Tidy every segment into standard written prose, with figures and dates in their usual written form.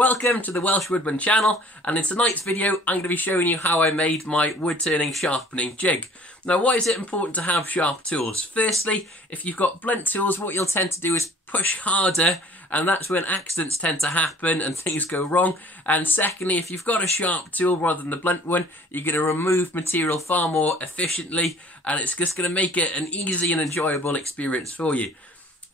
Welcome to the Welsh Woodman channel, and in tonight's video I'm going to be showing you how I made my wood turning sharpening jig. Now, why is it important to have sharp tools? Firstly, if you've got blunt tools, what you'll tend to do is push harder, and that's when accidents tend to happen and things go wrong. And secondly, if you've got a sharp tool rather than the blunt one, you're going to remove material far more efficiently, and it's just going to make it an easy and enjoyable experience for you.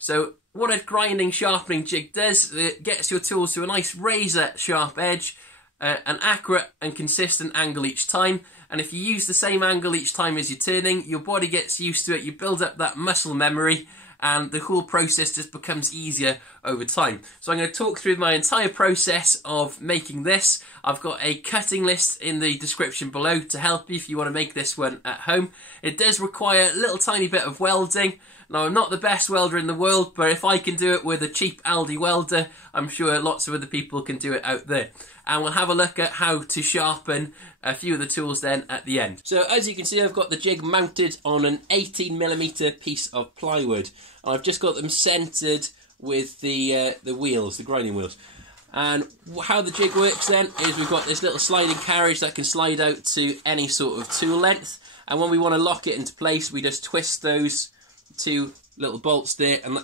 So what a grinding sharpening jig does, it gets your tools to a nice razor sharp edge, an accurate and consistent angle each time. And if you use the same angle each time as you're turning, your body gets used to it, you build up that muscle memory, and the whole process just becomes easier over time. So I'm going to talk through my entire process of making this. I've got a cutting list in the description below to help you if you want to make this one at home. It does require a little tiny bit of welding. Now, I'm not the best welder in the world, but if I can do it with a cheap Aldi welder, I'm sure lots of other people can do it out there. And we'll have a look at how to sharpen a few of the tools then at the end. So as you can see, I've got the jig mounted on an 18mm piece of plywood. And I've just got them centered with the wheels, the grinding wheels. And how the jig works then is we've got this little sliding carriage that can slide out to any sort of tool length. And when we want to lock it into place, we just twist those two little bolts there, and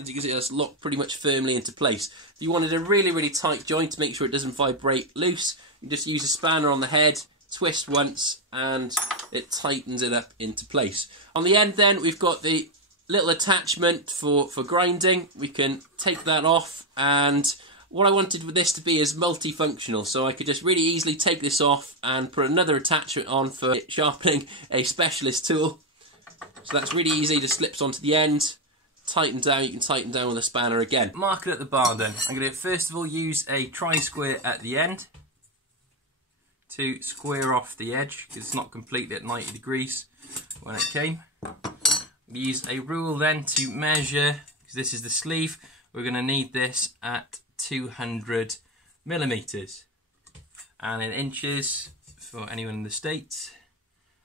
as you can see, that's locked pretty much firmly into place. If you wanted a really tight joint to make sure it doesn't vibrate loose, you just use a spanner on the head, twist once, and it tightens it up into place. On the end then, we've got the little attachment for grinding. We can take that off, and what I wanted with this to be is multifunctional, so I could just really easily take this off and put another attachment on for sharpening a specialist tool. So that's really easy, just slips onto the end, tighten down, you can tighten down with a spanner again. Mark it at the bar then. I'm going to first of all use a tri-square at the end to square off the edge, because it's not completely at 90 degrees when it came. Use a rule then to measure, because this is the sleeve, we're going to need this at 200mm. And in inches, for anyone in the States,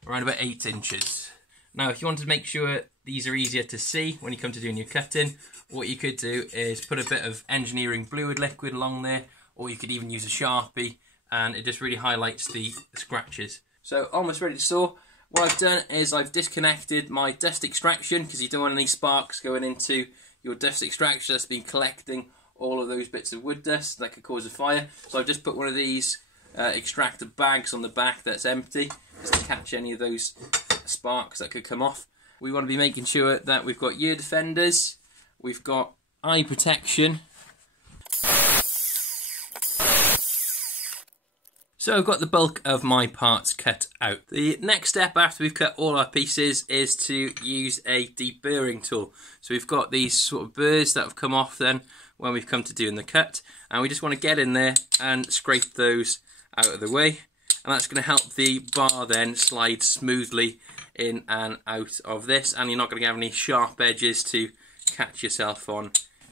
around about 8 inches. Now, if you want to make sure these are easier to see when you come to doing your cutting, what you could do is put a bit of engineering fluid liquid along there, or you could even use a Sharpie, and it just really highlights the scratches. So, almost ready to saw. What I've done is I've disconnected my dust extraction, because you don't want any sparks going into your dust extraction that's been collecting all of those bits of wood dust that could cause a fire. So I've just put one of these extractor bags on the back that's empty, just to catch any of those sparks that could come off. We want to be making sure that we've got ear defenders, we've got eye protection. So I've got the bulk of my parts cut out. The next step after we've cut all our pieces is to use a deburring tool. So we've got these sort of burrs that have come off then when we've come to doing the cut, and we just want to get in there and scrape those out of the way. And that's going to help the bar then slide smoothly in and out of this, and you're not going to have any sharp edges to catch yourself on.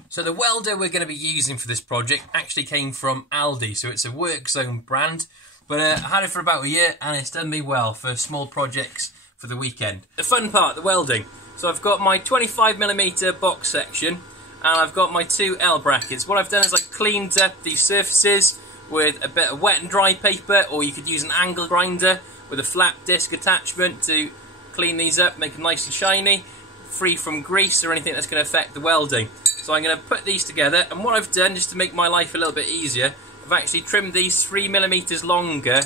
So the welder we're going to be using for this project actually came from Aldi, so it's a Work Zone brand, but I had it for about a year and it's done me well for small projects for the weekend. The fun part, the welding. So I've got my 25mm box section, and I've got my 2 L brackets. What I've done is I've cleaned up these surfaces with a bit of wet and dry paper, or you could use an angle grinder with a flat disc attachment to clean these up, make them nice and shiny, free from grease or anything that's going to affect the welding. So I'm going to put these together, and what I've done, just to make my life a little bit easier, I've actually trimmed these 3mm longer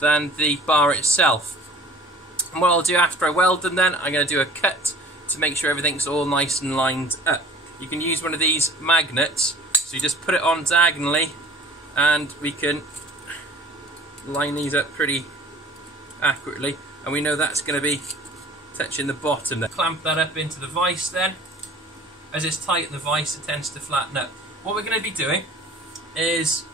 than the bar itself. And what I'll do after I weld them then, I'm going to do a cut to make sure everything's all nice and lined up. You can use one of these magnets, so you just put it on diagonally, and we can line these up pretty accurately, and we know that's going to be touching the bottom there. Clamp that up into the vise then. As it's tight in the vise, it tends to flatten up. What we're going to be doing is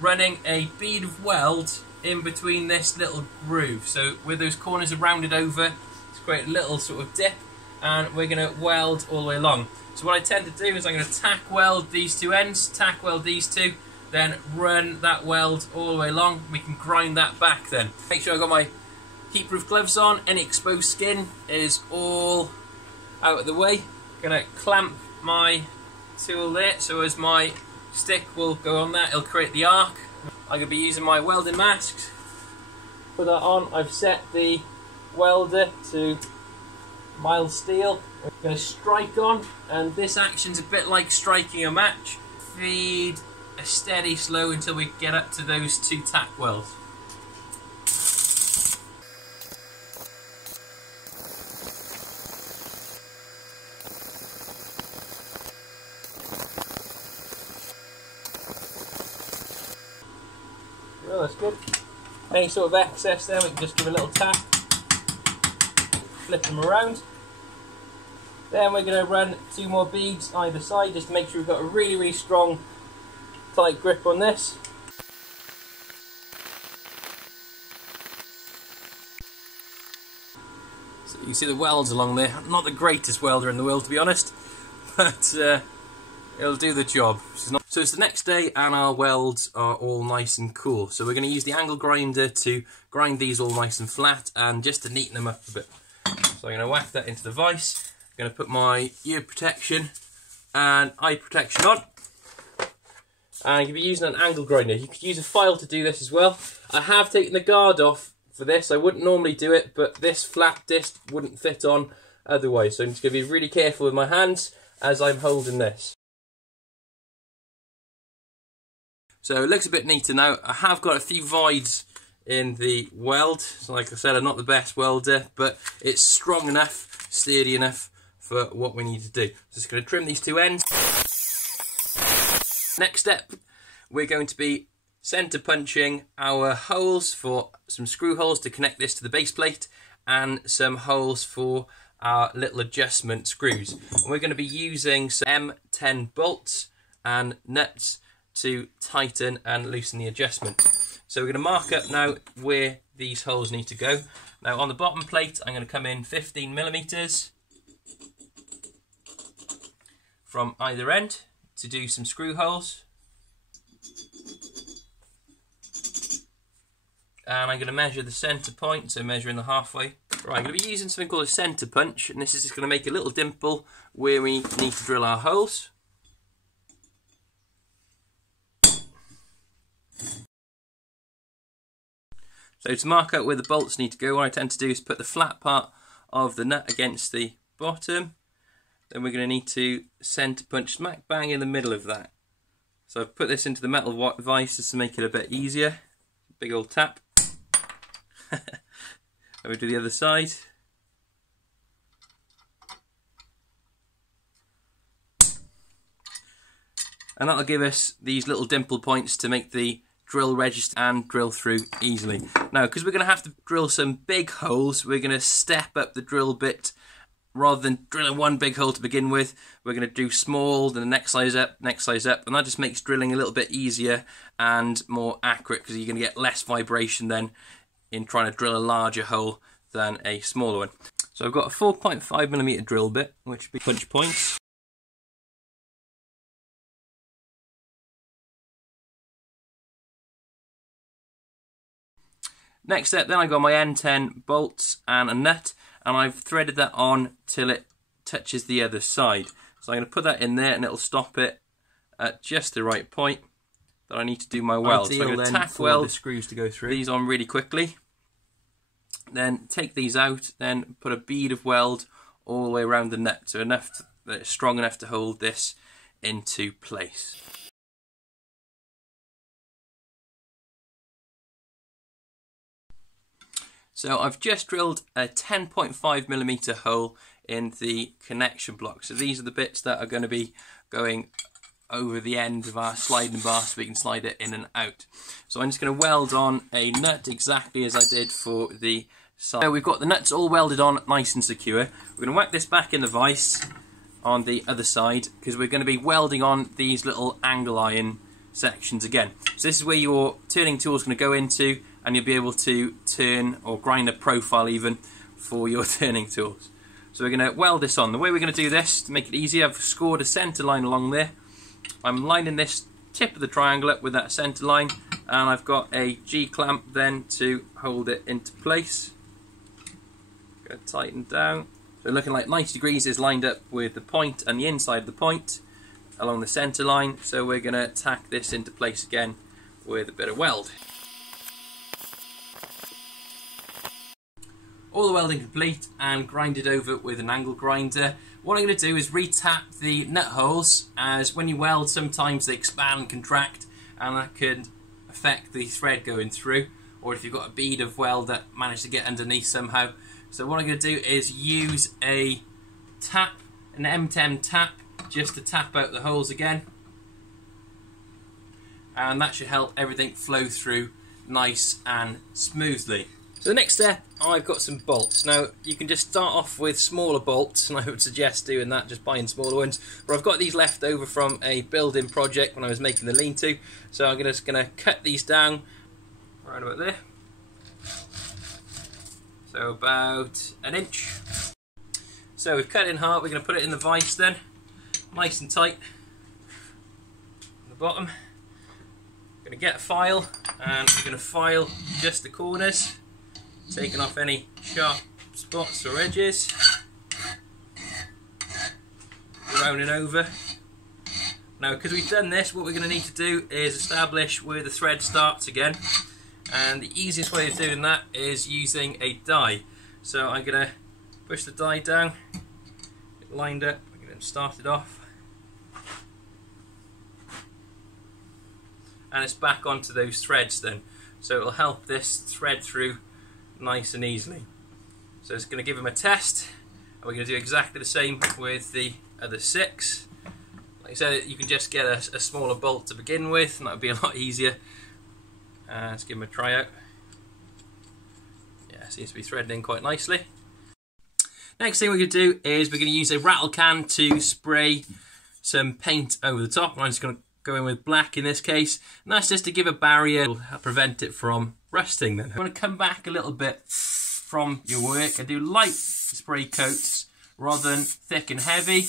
running a bead of weld in between this little groove. So where those corners are rounded over, it's create a little sort of dip, and we're going to weld all the way along. So what I tend to do is I'm going to tack weld these two ends, tack weld these two, then run that weld all the way along. We can grind that back then. Make sure I've got my heat-proof gloves on. Any exposed skin is all out of the way. Gonna clamp my tool there, so as my stick will go on that, it'll create the arc. I'm going to be using my welding masks. Put that on. I've set the welder to mild steel. I'm going to strike on, and this action's a bit like striking a match. Feed a steady slow until we get up to those 2 tack welds. Well, that's good. Any sort of excess there, we can just give a little tap, flip them around. Then we're going to run 2 more beads either side just to make sure we've got a really strong tight grip on this. So you can see the welds along there. Not the greatest welder in the world, to be honest, but it'll do the job. So it's the next day and our welds are all nice and cool. So we're going to use the angle grinder to grind these all nice and flat and just to neaten them up a bit. So I'm going to whack that into the vise. I'm going to put my ear protection and eye protection on. And I'm going to be using an angle grinder. You could use a file to do this as well. I have taken the guard off for this. I wouldn't normally do it, but this flat disc wouldn't fit on otherwise. So I'm just going to be really careful with my hands as I'm holding this. So it looks a bit neater now. I have got a few voids in the weld. So like I said, I'm not the best welder, but it's strong enough, sturdy enough for what we need to do. Just going to trim these 2 ends. Next step, we're going to be centre punching our holes for some screw holes to connect this to the base plate and some holes for our little adjustment screws. And we're going to be using some M10 bolts and nuts to tighten and loosen the adjustment. So we're going to mark up now where these holes need to go. Now on the bottom plate I'm going to come in 15mm from either end to do some screw holes. And I'm going to measure the centre point, so measuring the halfway. Right, I'm going to be using something called a centre punch, and this is just going to make a little dimple where we need to drill our holes. So to mark out where the bolts need to go, what I tend to do is put the flat part of the nut against the bottom. Then we're going to need to centre punch smack bang in the middle of that. So I've put this into the metal vise just to make it a bit easier. Big old tap. And we do the other side. And that'll give us these little dimple points to make the drill register and drill through easily. Now, because we're going to have to drill some big holes, we're going to step up the drill bit. Rather than drilling one big hole to begin with, we're going to do small, then the next size up, and that just makes drilling a little bit easier and more accurate because you're going to get less vibration then in trying to drill a larger hole than a smaller one. So I've got a 4.5mm drill bit, which would be punch points. Next step, then I've got my M10 bolts and a nut, and I've threaded that on till it touches the other side. So I'm going to put that in there and it'll stop it at just the right point that I need to do my weld. So I'm going to tack weld the screws to go through these on really quickly. Then take these out, then put a bead of weld all the way around the nut, so enough that it's strong enough to hold this into place. So I've just drilled a 10.5mm hole in the connection block. So these are the bits that are going to be going over the end of our sliding bar so we can slide it in and out. So I'm just going to weld on a nut exactly as I did for the side. So we've got the nuts all welded on nice and secure. We're going to whack this back in the vise on the other side because we're going to be welding on these little angle iron sections again. So this is where your turning tool is going to go into, and you'll be able to turn or grind a profile even for your turning tools. So we're going to weld this on. The way we're going to do this, to make it easy, I've scored a centre line along there. I'm lining this tip of the triangle up with that centre line, and I've got a G-clamp then to hold it into place. Going to tighten down. So looking like 90 degrees is lined up with the point and the inside of the point. along the centre line, so we're going to tack this into place again with a bit of weld. All the welding complete and grinded over with an angle grinder. What I'm going to do is re-tap the nut holes, as when you weld sometimes they expand and contract, and that can affect the thread going through, or if you've got a bead of weld that managed to get underneath somehow. So what I'm going to do is use a tap, an M10 tap, just to tap out the holes again, and that should help everything flow through nice and smoothly. So the next step, I've got some bolts. Now you can just start off with smaller bolts, and I would suggest doing that, just buying smaller ones, but I've got these left over from a building project when I was making the lean-to, so I'm just going to cut these down right about there, so about an inch. So we've cut it in half, we're going to put it in the vise then, nice and tight on the bottom. Going to get a file, and we're going to file just the corners, taking off any sharp spots or edges, rounding over. Now because we've done this, what we're going to need to do is establish where the thread starts again, and the easiest way of doing that is using a die. So I'm going to push the die down, get lined up, we're going to start it off, and it's back onto those threads then, so it will help this thread through nice and easily. So it's going to give them a test, and we're going to do exactly the same with the other 6. Like I said, you can just get a smaller bolt to begin with, and that would be a lot easier. Let's give them a try out. Yeah, seems to be threading in quite nicely. Next thing we're going to do is we're going to use a rattle can to spray some paint over the top. I'm just going to go in with black in this case, and that's just to give a barrier to prevent it from rusting then. You want to come back a little bit from your work and do light spray coats rather than thick and heavy,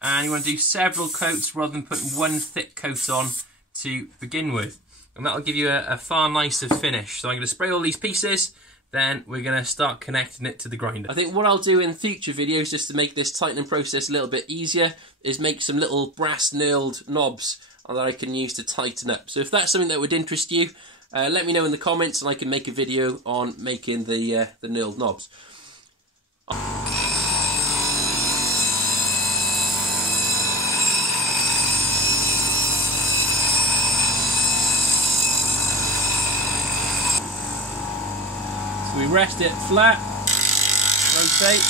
and you want to do several coats rather than putting one thick coat on to begin with, and that'll give you a far nicer finish. So I'm going to spray all these pieces, then we're going to start connecting it to the grinder. I think what I'll do in future videos, just to make this tightening process a little bit easier, is make some little brass knurled knobs that I can use to tighten up. So if that's something that would interest you, let me know in the comments, and I can make a video on making the knurled knobs. So we rest it flat, rotate,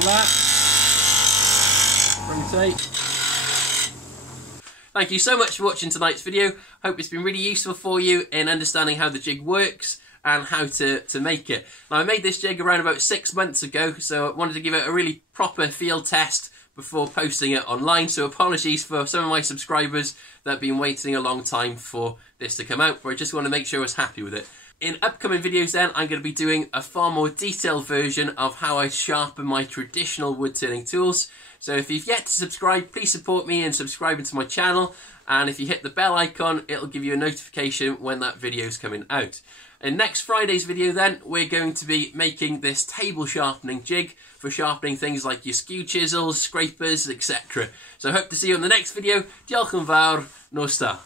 flat, rotate. Thank you so much for watching tonight's video. Hope it's been really useful for you in understanding how the jig works and how to make it. Now, I made this jig around about 6 months ago, so I wanted to give it a really proper field test before posting it online, so apologies for some of my subscribers that have been waiting a long time for this to come out, but I just want to make sure I was happy with it. In upcoming videos then, I'm going to be doing a far more detailed version of how I sharpen my traditional wood turning tools. So if you've yet to subscribe, please support me in subscribing to my channel, and if you hit the bell icon, it'll give you a notification when that video is coming out. In next Friday's video then, we're going to be making this table sharpening jig for sharpening things like your skew chisels, scrapers, etc. So I hope to see you in the next video. Diolch yn fawr, nos da.